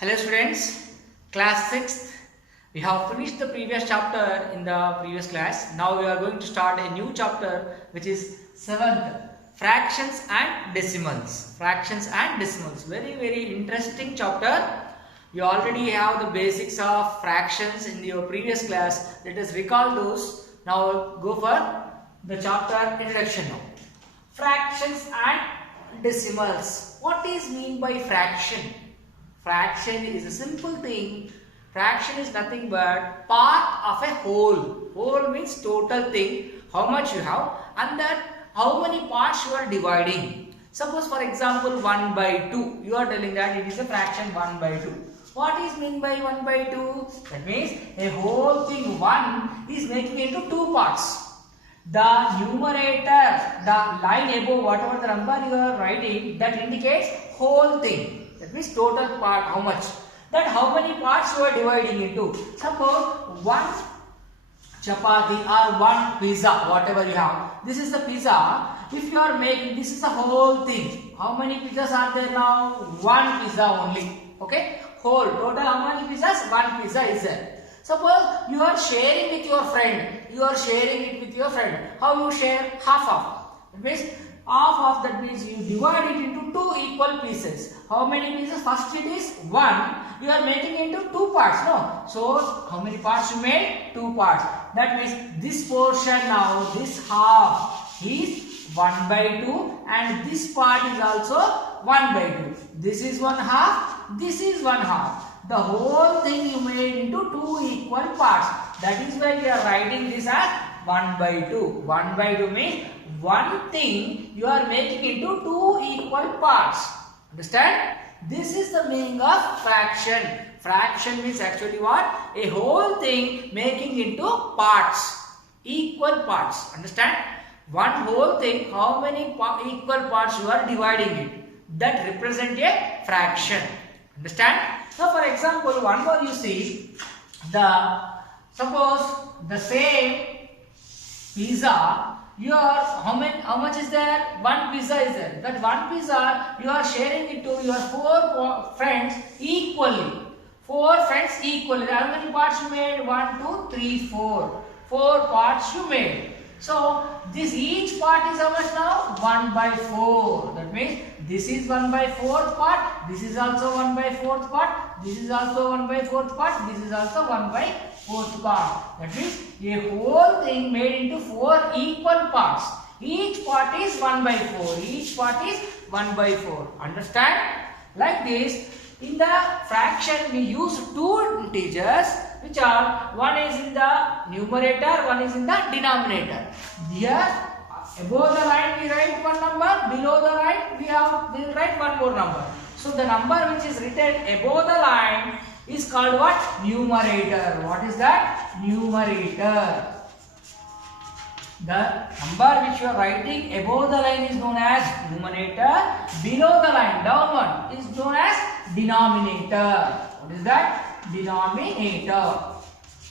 Hello students, class 6th. We have finished the previous chapter in the previous class. Now we are going to start a new chapter which is 7th, fractions and decimals. Fractions and decimals. Very interesting chapter. You already have the basics of fractions in your previous class. Let us recall those. Now go for the chapter introduction now. Fractions and decimals. What is mean by fraction? Fraction is a simple thing. Fraction is nothing but part of a whole. Whole means total thing, how much you have, and that how many parts you are dividing. Suppose for example 1 by 2. You are telling that it is a fraction 1 by 2. What is mean by 1 by 2? That means a whole thing 1 is making into 2 parts. The numerator, the line above whatever the number you are writing, that indicates whole thing. That means total part, how much? That how many parts you are dividing into. Suppose one chapati or one pizza, whatever you have. This is the pizza. If you are making, this is the whole thing. How many pizzas are there now? One pizza only. Okay? Whole. Total how many pizzas? One pizza is there. Suppose you are sharing with your friend. You are sharing it with your friend. How you share? Half. That means half of that means you divide it into 2 equal pieces. How many pieces? First it is 1. You are making into 2 parts. No. So how many parts you made? 2 parts. That means this portion now, this half is 1 by 2 and this part is also 1 by 2. This is 1 half. This is 1 half. The whole thing you made into 2 equal parts. That is why we are writing this as 1 by 2. 1 by 2 means one thing you are making into 2 equal parts. Understand? This is the meaning of fraction. Fraction means actually what? A whole thing making into parts. Equal parts. Understand? One whole thing, how many equal parts you are dividing it. That represent a fraction. Understand? Now for example, one more you see, suppose the same pizza, how much is there? One pizza is there. That one pizza you are sharing it to your 4 friends equally. 4 friends equally. How many parts you made? 1, 2, 3, 4. 4 parts you made. So this each part is how much now? 1 by 4. That means this is 1 by 4th part. This is also 1 by 4th part. This is also 1 by 4th part. This is also 1 by 4th part. That means a whole thing made into 4 equal parts. Each part is 1 by 4. Each part is 1 by 4. Understand? Like this, in the fraction we use 2 integers which are, one is in the numerator, one is in the denominator. Here above the line we write one number, below the line we will write one more number. So the number which is written above the line is called what? Numerator. What is that? Numerator. The number which you are writing above the line is known as numerator. Below the line, down one, is known as denominator. What is that? Denominator.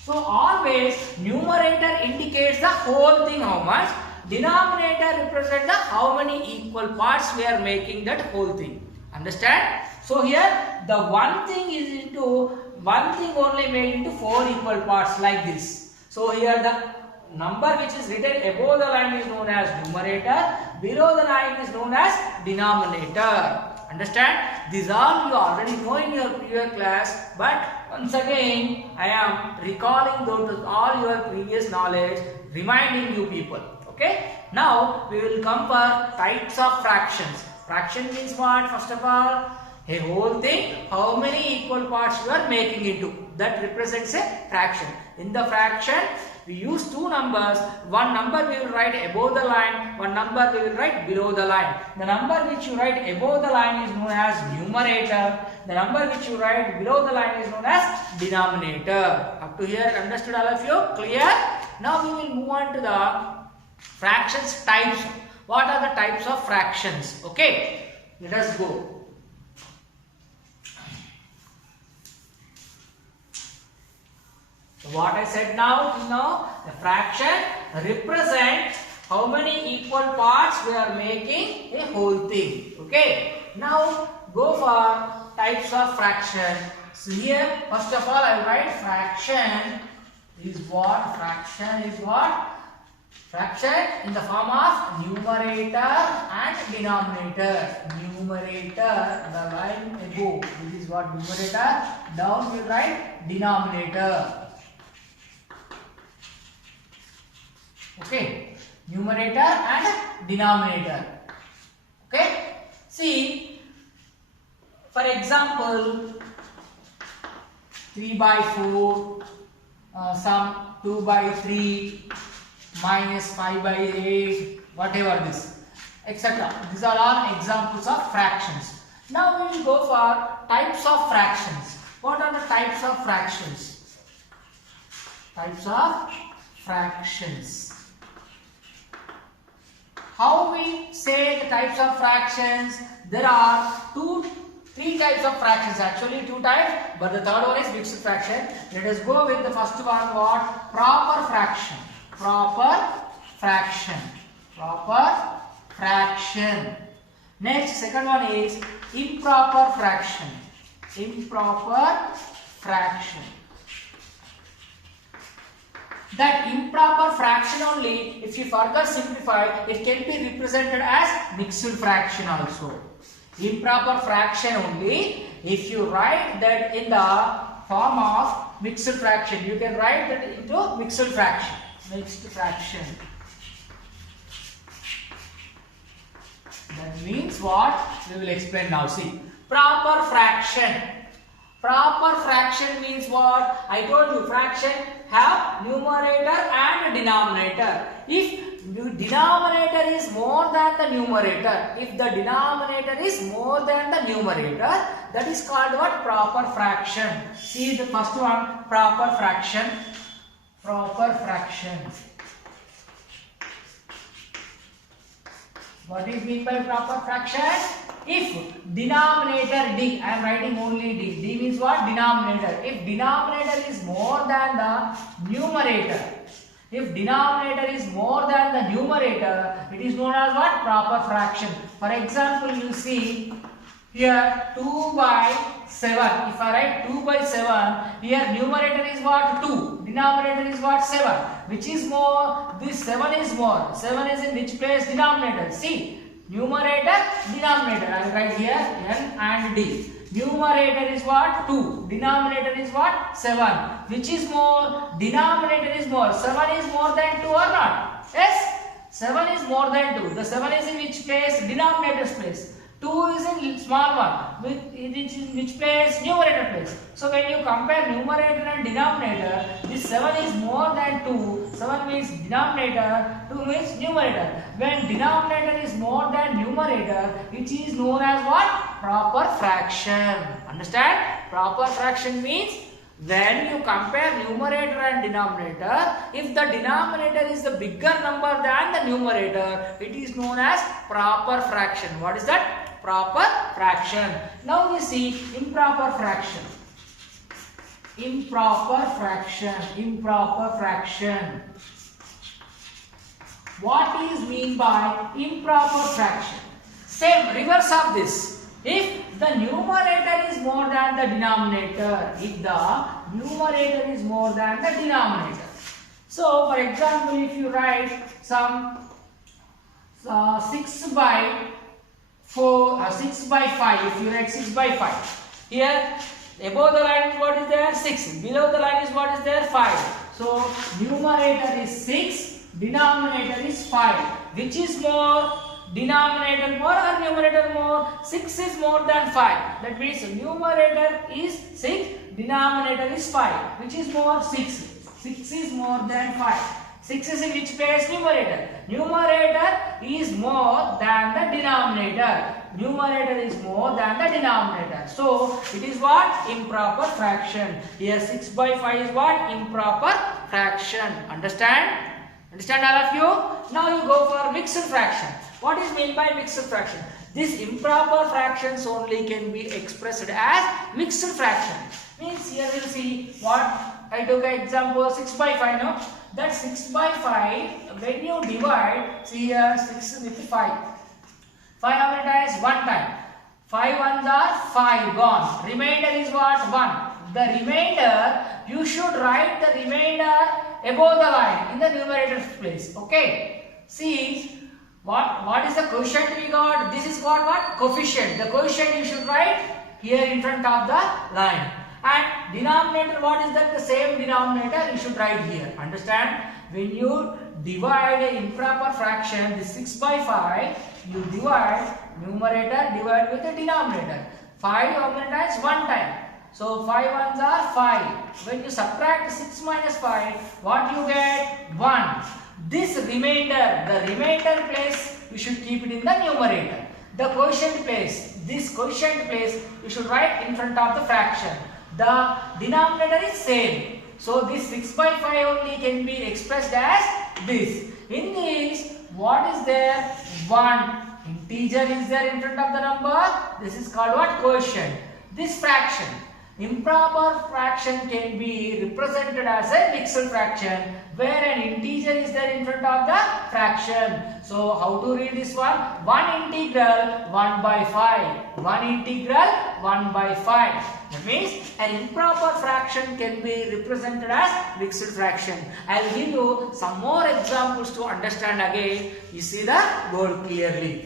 So always numerator indicates the whole thing, how much. Denominator represents the how many equal parts we are making that whole thing. Understand? So here the one thing is into one thing only made into 4 equal parts like this. So here the number which is written above the line is known as numerator, below the line is known as denominator. Understand? These all you already know in your previous class, but once again I am recalling those all your previous knowledge, reminding you people. Okay? Now we will come for types of fractions. Fraction means what? First of all, a whole thing, how many equal parts you are making into. That represents a fraction. In the fraction, we use 2 numbers. One number we will write above the line, one number we will write below the line. The number which you write above the line is known as numerator. The number which you write below the line is known as denominator. Up to here, understood all of you? Clear? Now we will move on to the fractions types. What are the types of fractions? Okay, let us go. So what I said now, the fraction represents how many equal parts we are making a whole thing. Okay. Now go for types of fraction. So here, first of all, I will write fraction is what? Fraction is what? Fraction in the form of numerator and denominator. Numerator, the line above. This is what numerator. Down we write denominator. Okay. Numerator and denominator. Okay. See, for example, 3 by 4, some 2 by 3, minus 5 by 8, whatever this, etc. These are all examples of fractions. Now we will go for types of fractions. What are the types of fractions? Types of fractions. How we say the types of fractions? There are three types of fractions, actually 2 types, but the third one is mixed fraction. Let us go with the first one, what? Proper fraction. Proper fraction. Proper fraction. Next, second one is improper fraction. Improper fraction. That improper fraction only, if you further simplify, it can be represented as mixed fraction also. Improper fraction only, if you write that in the form of mixed fraction, you can write that into mixed fraction. Mixed fraction. That means what? We will explain now. See, proper fraction. Proper fraction means what? I told you fraction have numerator and denominator. If the denominator is more than the numerator, if the denominator is more than the numerator, that is called what? Proper fraction. See the first one, proper fraction. Proper fraction. What is meant by proper fraction? If denominator d, I am writing only d. D means what? Denominator. If denominator is more than the numerator, if denominator is more than the numerator, it is known as what? Proper fraction. For example, you see here 2 by 7. If I write 2 by 7, here numerator is what? 2. Denominator is what? 7. Which is more? This 7 is more. 7 is in which place? Denominator. See. Numerator, denominator. I will write here n and d. Numerator is what? 2. Denominator is what? 7. Which is more? Denominator is more. 7 is more than 2 or not? Yes? 7 is more than 2. The 7 is in which place? Denominator's place. 2 is in small one. In which place? Numerator place. So when you compare numerator and denominator, this 7 is more than 2. 7 means denominator, 2 means numerator. When denominator is more than numerator, it is known as what? Proper fraction. Understand? Proper fraction means when you compare numerator and denominator, if the denominator is the bigger number than the numerator, it is known as proper fraction. What is that? Proper fraction. Now we see improper fraction. Improper fraction. Improper fraction. What is mean by improper fraction? Same, reverse of this. If the numerator is more than the denominator, if the numerator is more than the denominator. So, for example, if you write some 6 by 4, 6 by 5, if you write 6 by 5, here above the line is what is there? 6. Below the line is what is there? 5. So, numerator is 6, denominator is 5. Which is more? Denominator more or numerator more? 6 is more than 5. That means numerator is 6, denominator is 5. Which is more? 6. 6 is more than 5. 6 is in which place? Numerator. Numerator is more than the denominator. Numerator is more than the denominator. So, it is what? Improper fraction. Here 6 by 5 is what? Improper fraction. Understand? Understand all of you? Now you go for mixed fraction. What is meant by mixed fraction? These improper fractions only can be expressed as mixed fraction. Means here we will see what I took an example 6 by 5. No? That 6 by 5, when you divide, see here 6 with 5. 5 how many times? 1 time. 5 ones are 5 gone. Remainder is what? 1. the remainder, you should write the remainder above the line in the numerator place. Okay. See, what is the quotient we got? This is called what? Coefficient. The quotient you should write here in front of the line. And denominator, what is that? The same denominator you should write here. Understand? When you divide an improper fraction, this 6 by 5, you divide numerator divide with the denominator. 5 how many times? 1 time. So 5 ones are 5. When you subtract 6 minus 5, what you get? 1. This remainder, the remainder place, you should keep it in the numerator. The quotient place, this quotient place, you should write in front of the fraction. The denominator is same. So this 6 by 5 only can be expressed as this. In this, what is there? 1. Integer is there in front of the number. This is called what? Quotient. This fraction, improper fraction, can be represented as a mixed fraction where an integer is there in front of the fraction. So how to read this one? 1 integral 1 by 5. 1 integral 1 by 5. That means an improper fraction can be represented as mixed fraction. I will give you some more examples to understand again. You see the goal clearly.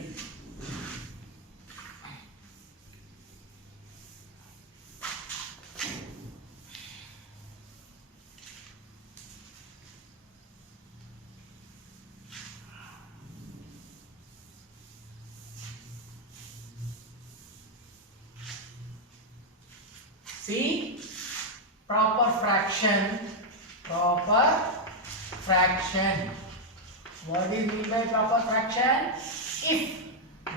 See, proper fraction, proper fraction. What do you mean by proper fraction? If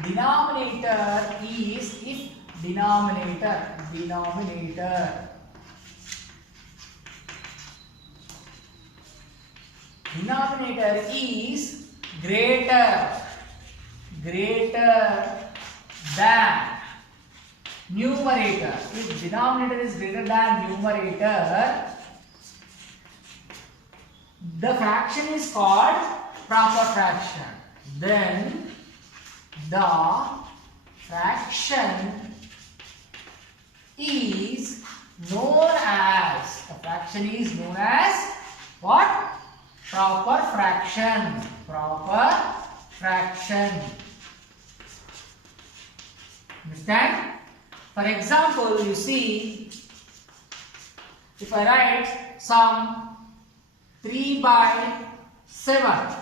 denominator is, denominator is greater than numerator. If denominator is greater than numerator, the fraction is called proper fraction. Then the fraction is known as, what? Proper fraction. Proper fraction. Understand? For example, you see, if I write some 3 by 7.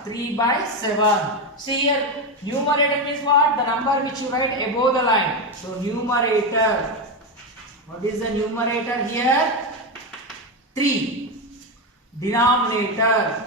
See here, numerator means what? The number which you write above the line. So numerator. What is the numerator here? 3. Denominator.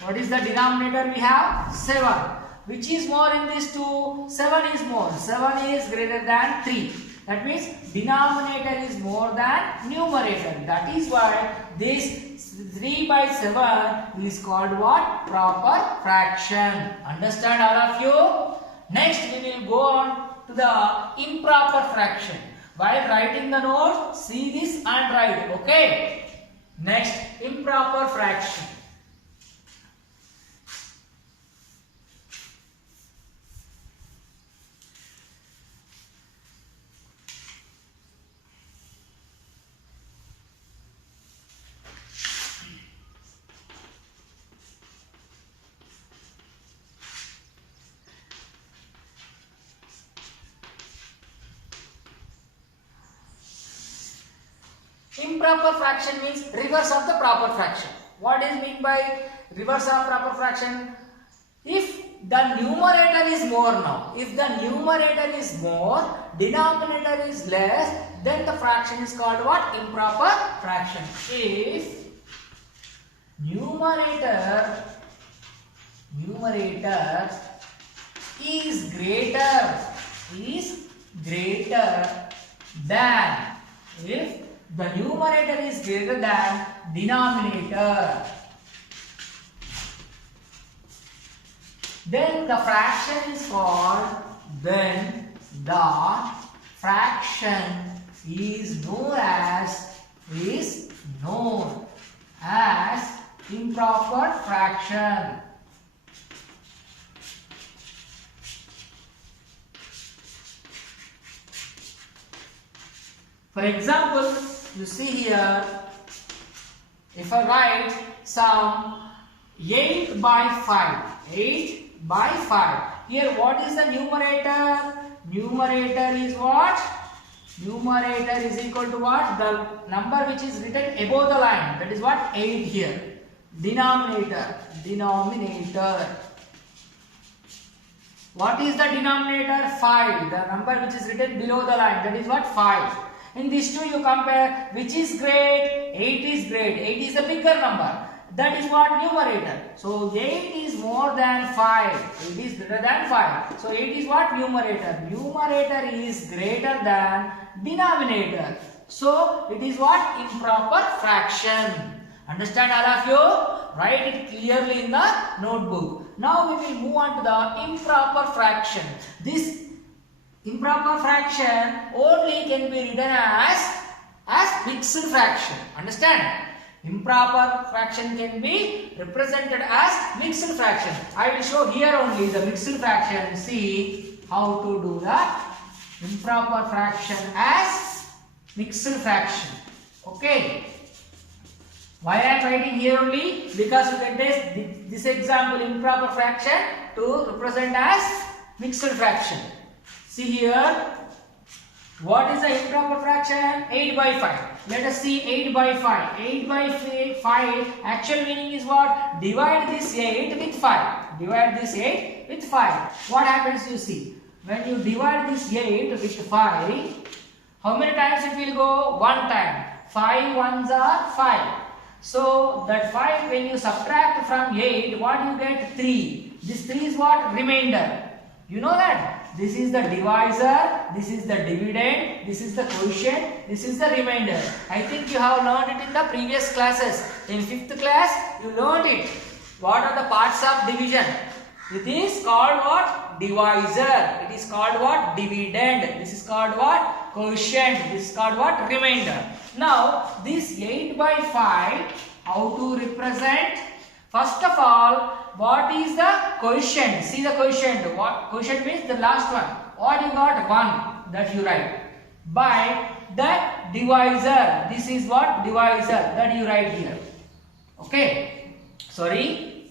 What is the denominator we have? 7. Which is more in these two? 7 is more. 7 is greater than 3. That means denominator is more than numerator. That is why this 3 by 7 is called what? Proper fraction. Understand all of you? Next we will go on to the improper fraction. While writing the note, see this and write. Okay? Next, improper fraction. Improper fraction means reverse of the proper fraction. What is meant by reverse of proper fraction? If the numerator is more now, if the numerator is more, denominator is less, then the fraction is called what? Improper fraction. If numerator is greater than, if the numerator is greater than denominator, then the fraction is called, known as improper fraction. For example, you see here, if I write some 8 by 5, 8 by 5. Here what is the numerator? Numerator is what? Numerator is equal to what? The number which is written above the line. That is what? 8 here. Denominator. Denominator. What is the denominator? 5. The number which is written below the line. That is what? 5. In these two you compare. Which is great? 8 is great. 8 is the bigger number. That is what? Numerator. So 8 is more than 5. 8 is greater than 5. So 8 is what? Numerator. Numerator is greater than denominator. So it is what? Improper fraction. Understand all of you? Write it clearly in the notebook. Now we will move on to the improper fraction. This improper fraction only can be written as mixed fraction. Understand? Improper fraction can be represented as mixed fraction. I will show here only the mixed fraction. See how to do the improper fraction as mixed fraction. Okay. Why I am writing here only? Because you can take this example improper fraction to represent as mixed fraction. See here. What is the improper fraction? 8 by 5. Let us see 8 by 5. 8 by 5, actual meaning is what? Divide this 8 with 5. Divide this 8 with 5. What happens you see? When you divide this 8 with 5, how many times it will go? 1 time. 5 ones are 5. So that 5 when you subtract from 8, what you get? 3. This 3 is what? Remainder. You know that? This is the divisor, this is the dividend, this is the quotient, this is the remainder. I think you have learned it in the previous classes. In 5th class, you learned it. What are the parts of division? It is called what? Divisor. It is called what? Dividend. This is called what? Quotient. This is called what? Remainder. Now, this 8 by 5, how to represent? First of all, what is the quotient? See the quotient. What quotient means? The last one. What you got? 1 that you write. By the divisor. This is what? Divisor that you write here. Okay. Sorry.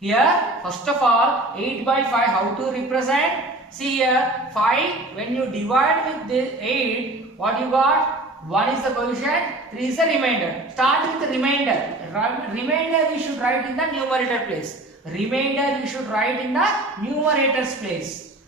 Here, first of all, 8 by 5, how to represent? See here, 5, when you divide with this 8, what you got? 1 is the quotient, 3 is the remainder. Start with the remainder. Remainder you should write in the numerator place. Remainder you should write in the numerator's place.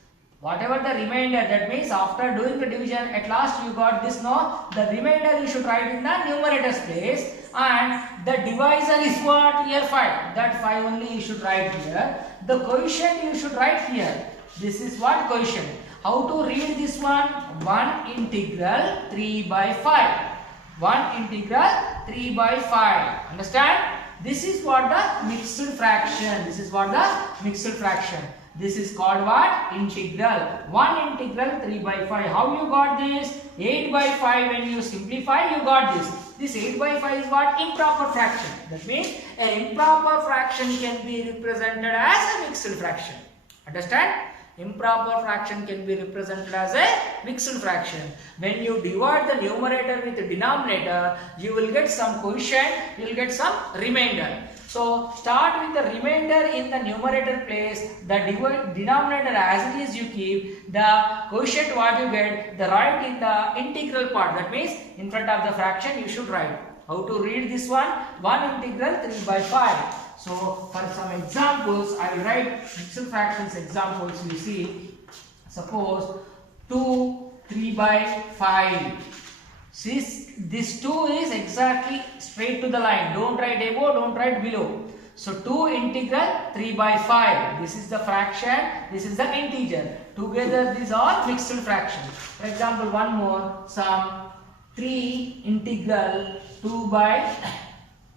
Whatever the remainder, that means after doing the division, at last you got this, no? The remainder you should write in the numerator's place. And the divisor is what? Here 5. That 5 only you should write here. The quotient you should write here. This is what? Quotient. How to read this one? 1 integral 3 by 5. 1 integral 3 by 5. Understand? This is what the mixed fraction. This is what the mixed fraction. This is called what? Integral. 1 integral 3 by 5. How you got this? 8 by 5. When you simplify, you got this. This 8 by 5 is what? Improper fraction. That means an improper fraction can be represented as a mixed fraction. Understand? Improper fraction can be represented as a mixed fraction. When you divide the numerator with the denominator, you will get some quotient, you will get some remainder. So start with the remainder in the numerator place, the denominator as it is you keep, the quotient what you get, the right in the integral part. That means in front of the fraction you should write. How to read this one? 1 integral 3 by 5. So for some examples, I will write mixed fractions examples. You see, suppose 2 3 by 5. See, this 2 is exactly straight to the line. Don't write above, don't write below. So 2 integral 3 by 5. This is the fraction, this is the integer. Together these are mixed fractions. For example, one more, some 3 integral 2 by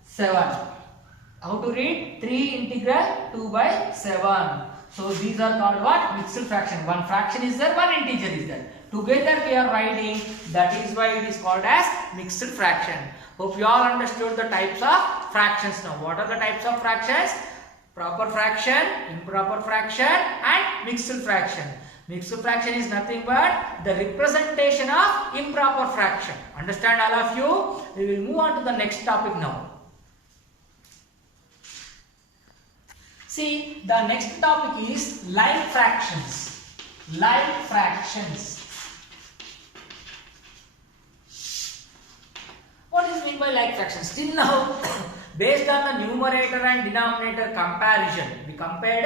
7. How to read? 3 integral 2 by 7. So these are called what? Mixed fraction. One fraction is there, one integer is there. Together we are writing. That is why it is called as mixed fraction. Hope you all understood the types of fractions now. What are the types of fractions? Proper fraction, improper fraction and mixed fraction. Mixed fraction is nothing but the representation of improper fraction. Understand all of you? We will move on to the next topic now. See, the next topic is like fractions. Like fractions. What is meant by like fractions? Still now, based on the numerator and denominator comparison, we compared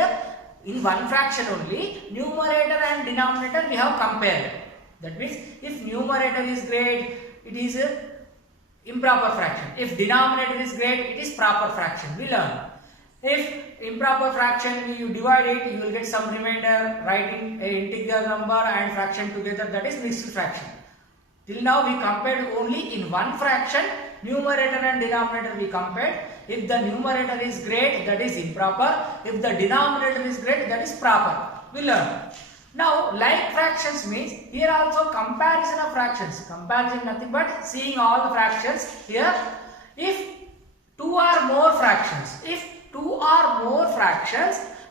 in one fraction only, numerator and denominator we have compared. That means if numerator is great, it is a improper fraction. If denominator is great, it is proper fraction. We learn. If improper fraction you divide it, you will get some remainder, writing an integer number and fraction together, that is mixed fraction. Till now we compared only in one fraction, numerator and denominator we compared. If the numerator is great, that is improper. If the denominator is great, that is proper. We learn. Now like fractions means here also comparison of fractions. Comparison nothing but seeing all the fractions here. If two or more fractions,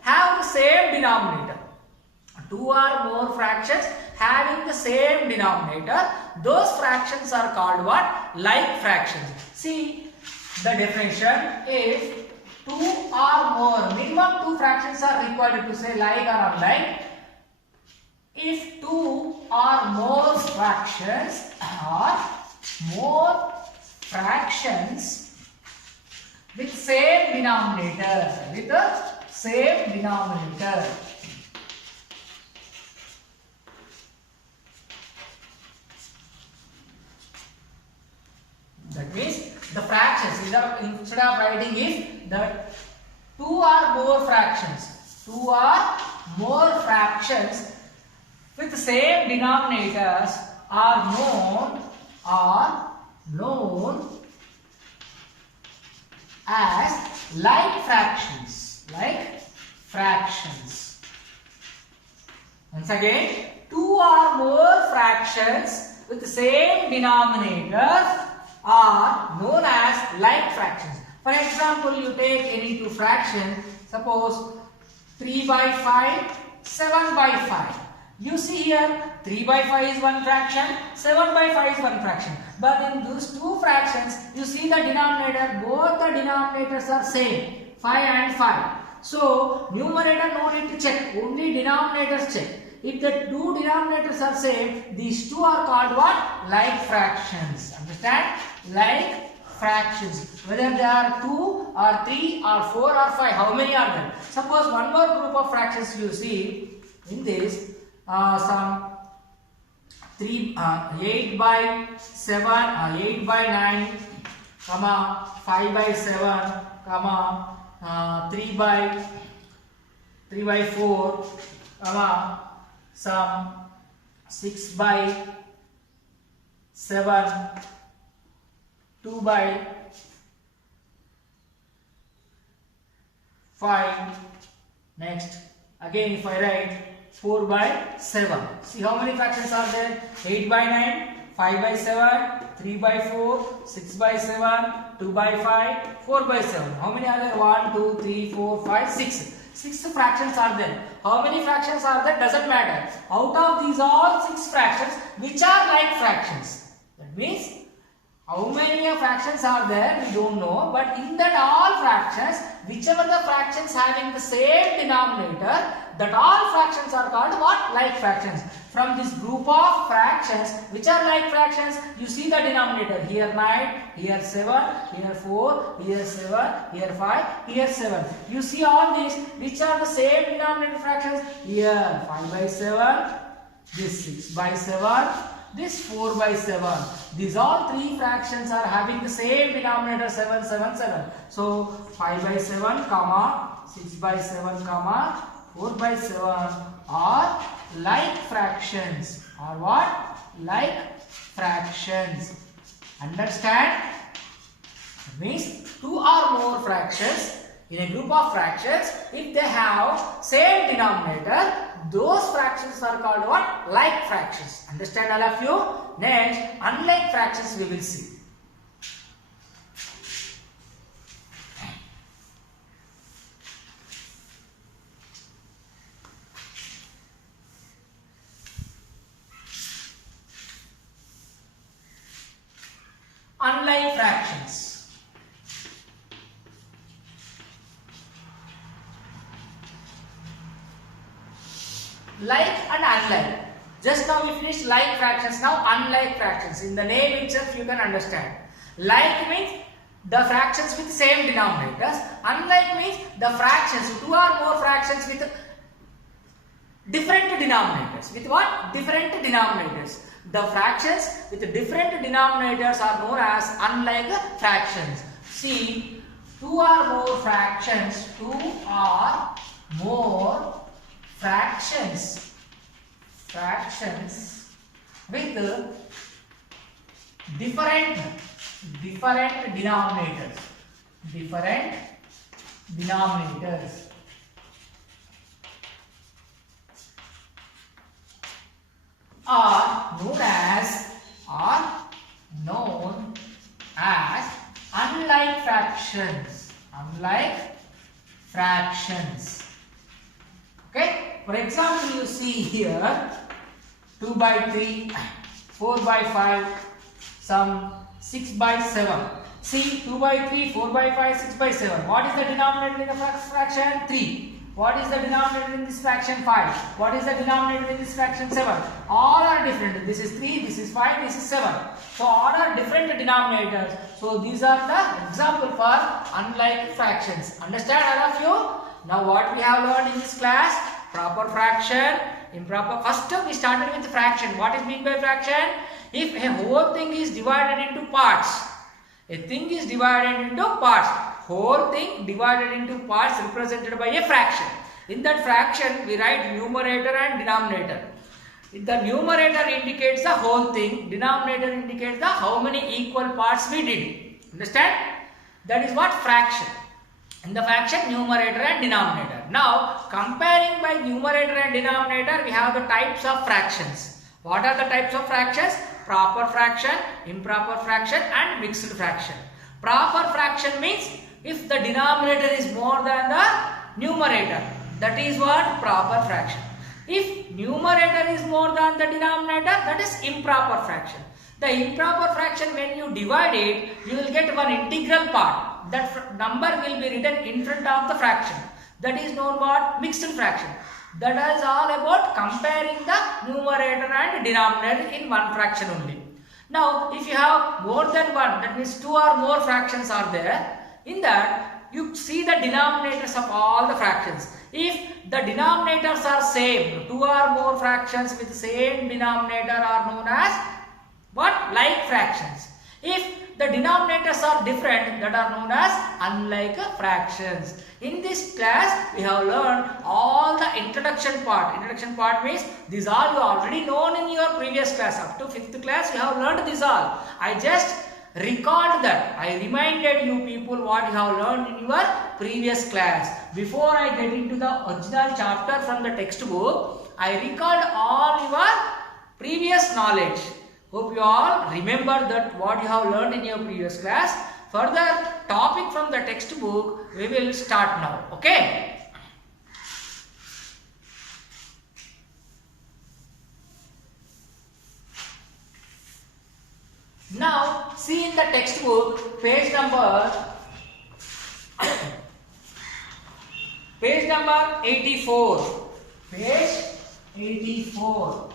have the same denominator, two or more fractions having the same denominator, those fractions are called what? Like fractions. See the definition. If two or more, minimum two fractions are required to say like or unlike. If two or more fractions with same denominator, that means the fractions, instead of writing if, the two or more fractions with the same denominators are known as like fractions. Once again, two or more fractions with the same denominators are known as like fractions. For example, you take any two fractions, suppose 3 by 5, 7 by 5. You see here 3 by 5 is one fraction, 7 by 5 is one fraction. But in those two fractions, you see the denominator, both the denominators are same, 5 and 5. So numerator no need to check, only denominators check. If the two denominators are same, these two are called what? Like fractions. Understand? Like fractions. Whether they are 2 or 3 or 4 or 5, how many are there? Suppose one more group of fractions you see in this, some 8 by 7, 8 by 9, 5 by 7, 3 by 4, some 6 by 7, 2 by 5. Next, again if I write 4 by 7. See how many fractions are there? 8 by 9, 5 by 7, 3 by 4, 6 by 7, 2 by 5, 4 by 7. How many are there? 1, 2, 3, 4, 5, 6. 6 fractions are there. How many fractions are there? Doesn't matter. Out of these all 6 fractions, which are like fractions? That means how many fractions are there? We don't know. But in that all fractions, whichever the fractions having the same denominator, that all fractions are called what? Like fractions. From this group of fractions, which are like fractions, you see the denominator. Here 9, here 7, here 4, here 7, here 5, here 7. You see all these, which are the same denominator fractions. Here 5 by 7, this 6 by 7, this 4 by 7. These all 3 fractions are having the same denominator 7, 7, 7. So 5 by 7, 6 by 7, 4 by 7 are like fractions. Or what? Like fractions. Understand? Means 2 or more fractions in a group of fractions, if they have same denominator, those fractions are called what? Like fractions. Understand all of you? Next, unlike fractions we will see. like and unlike. Just now we finished like fractions, now unlike fractions. In the name itself you can understand. Like means the fractions with same denominators. Unlike means the fractions, two or more fractions with different denominators. With what? Different denominators. The fractions with different denominators are known as unlike fractions. See, two or more fractions, two or more fractions with different denominators. Different denominators are known as unlike fractions. Unlike fractions. Okay. For example, you see here 2 by 3, 4 by 5, some 6 by 7. See, 2 by 3, 4 by 5, 6 by 7. What is the denominator in the fraction? 3. What is the denominator in this fraction? 5. What is the denominator in this fraction? 7. All are different. This is 3, this is 5, this is 7. So all are different denominators. So these are the example for unlike fractions. Understand all of you? Now what we have learned in this class? Proper fraction, improper. First we started with fraction. What is meant by fraction? If a whole thing is divided into parts. A thing is divided into parts. Whole thing divided into parts represented by a fraction. In that fraction we write numerator and denominator. The numerator indicates the whole thing. Denominator indicates the how many equal parts we did. Understand? That is what fraction. In the fraction, numerator and denominator. Now, comparing by numerator and denominator, we have the types of fractions. What are the types of fractions? Proper fraction, improper fraction and mixed fraction. Proper fraction means if the denominator is more than the numerator. That is what? Proper fraction. If numerator is more than the denominator, that is improper fraction. The improper fraction, when you divide it, you will get one integral part. That number will be written in front of the fraction. That is known what? Mixed fraction. That is all about comparing the numerator and denominator in one fraction only. Now, if you have more than one, that means two or more fractions are there. In that, you see the denominators of all the fractions. If the denominators are same, two or more fractions with same denominator are known as what? Like fractions. If the denominators are different, that are known as unlike fractions. In this class, we have learned all the introduction part. Introduction part means these all you already known in your previous class. Up to 5th class, you have learned this all. I just recalled that. I reminded you people what you have learned in your previous class. Before I get into the original chapter from the textbook, I recalled all your previous knowledge. Hope you all remember that what you have learned in your previous class. Further topic from the textbook we will start now. Okay. Now see in the textbook page number 84. Page 84.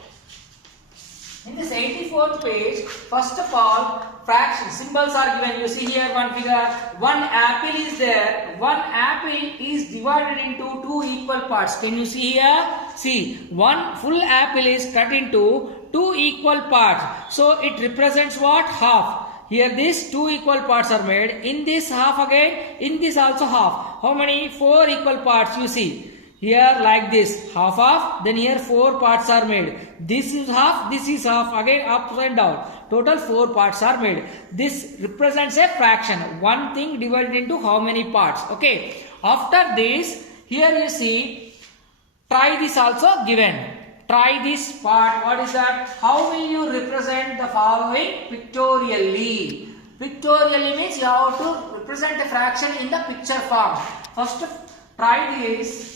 In this 84th page, first of all, fraction symbols are given. You see here one figure. One apple is there. One apple is divided into two equal parts. Can you see here? See, one full apple is cut into two equal parts. So it represents what? Half. Here these two equal parts are made. In this half again. In this also half. How many? 4 equal parts you see. Here like this, half, then here 4 parts are made. This is half, again up and down. Total 4 parts are made. This represents a fraction. One thing divided into how many parts. Okay. After this, here you see, try this also given. Try this part. What is that? How will you represent the following pictorially? Pictorially means you have to represent a fraction in the picture form. First, try this.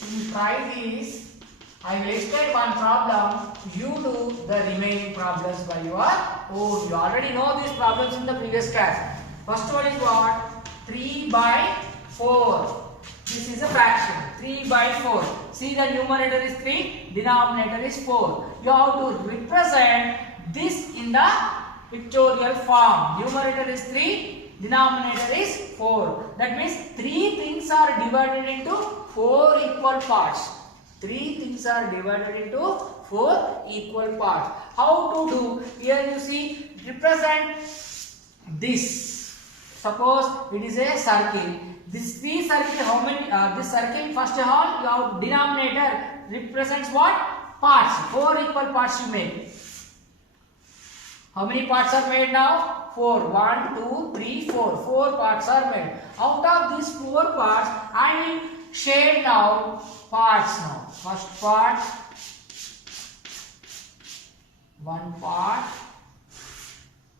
I wasted one problem. You do the remaining problems by your own. You already know these problems in the previous class. First one is what? 3 by 4. This is a fraction. 3 by 4. See, the numerator is 3, denominator is 4. You have to represent this in the pictorial form. Numerator is 3, denominator is 4. That means 3 things are divided into 4 equal parts. 3 things are divided into 4 equal parts. How to do? Here you see, represent this. Suppose it is a circle. This three circle, how many? This circle, first of all, your denominator represents what? Parts. 4 equal parts you make. How many parts are made now? 4. 1, 2, 3, 4. 4 parts are made. Out of these 4 parts, I will shade now parts now. First part, 1 part.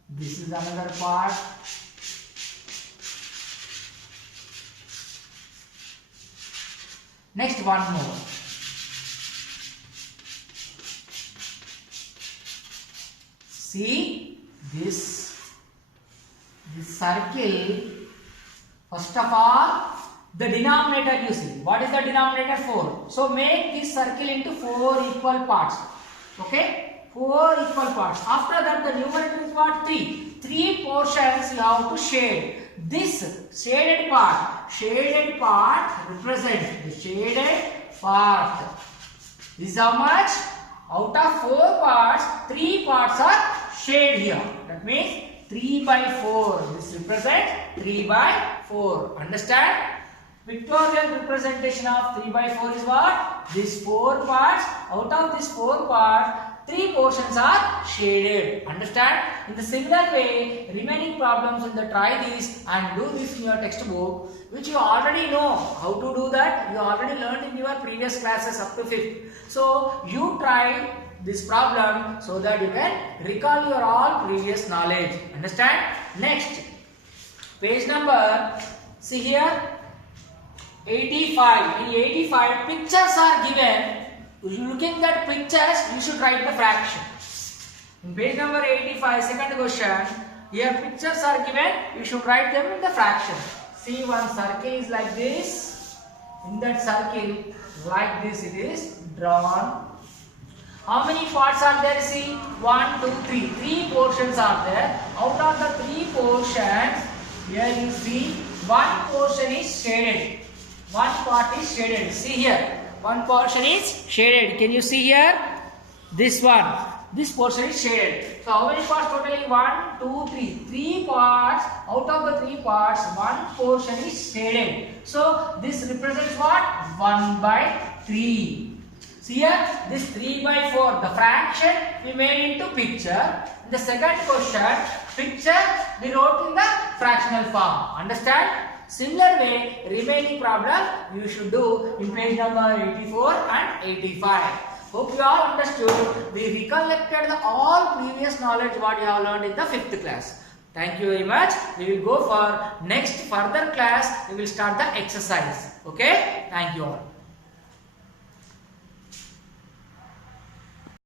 This is another part. Next, one more. See this circle. First of all, the denominator you see. What is the denominator? 4. So make this circle into 4 equal parts. Okay? 4 equal parts. After that, the numerator is what? 3. 3 portions you have to shade. This shaded part represents the shaded part. This is how much? Out of 4 parts, 3 parts are shaded here. That means 3 by 4. This represents 3 by 4. Understand? Pictorial representation of 3 by 4 is what? These 4 parts. Out of these 4 parts, 3 portions are shaded. Understand? In the similar way, remaining problems in the try this and do this in your textbook, which you already know how to do that. You already learned in your previous classes up to 5th. So you try this problem so that you can recall your all previous knowledge. Understand? Next, page number, see here, 85. In 85, pictures are given. Looking at pictures, you should write the fraction. In page number 85, second question, here pictures are given, you should write them in the fraction. See, one circle is like this. In that circle, like this it is drawn. How many parts are there? See, 1, 2, 3. 3 portions are there. Out of the 3 portions, here you see, 1 portion is shaded. 1 part is shaded. See here. One portion is shaded. Can you see here? This one. This portion is shaded. So how many parts totally? 1, 2, 3. 3 parts. Out of the 3 parts, 1 portion is shaded. So this represents what? 1 by 3. See here? This 3 by 4. The fraction we made into picture. In the second question, picture we wrote in the fractional form. Understand? Similar way, remaining problem you should do in page number 84 and 85. Hope you all understood. We recollected all previous knowledge what you have learned in the 5th class. Thank you very much. We will go for next further class. We will start the exercise. Okay? Thank you all.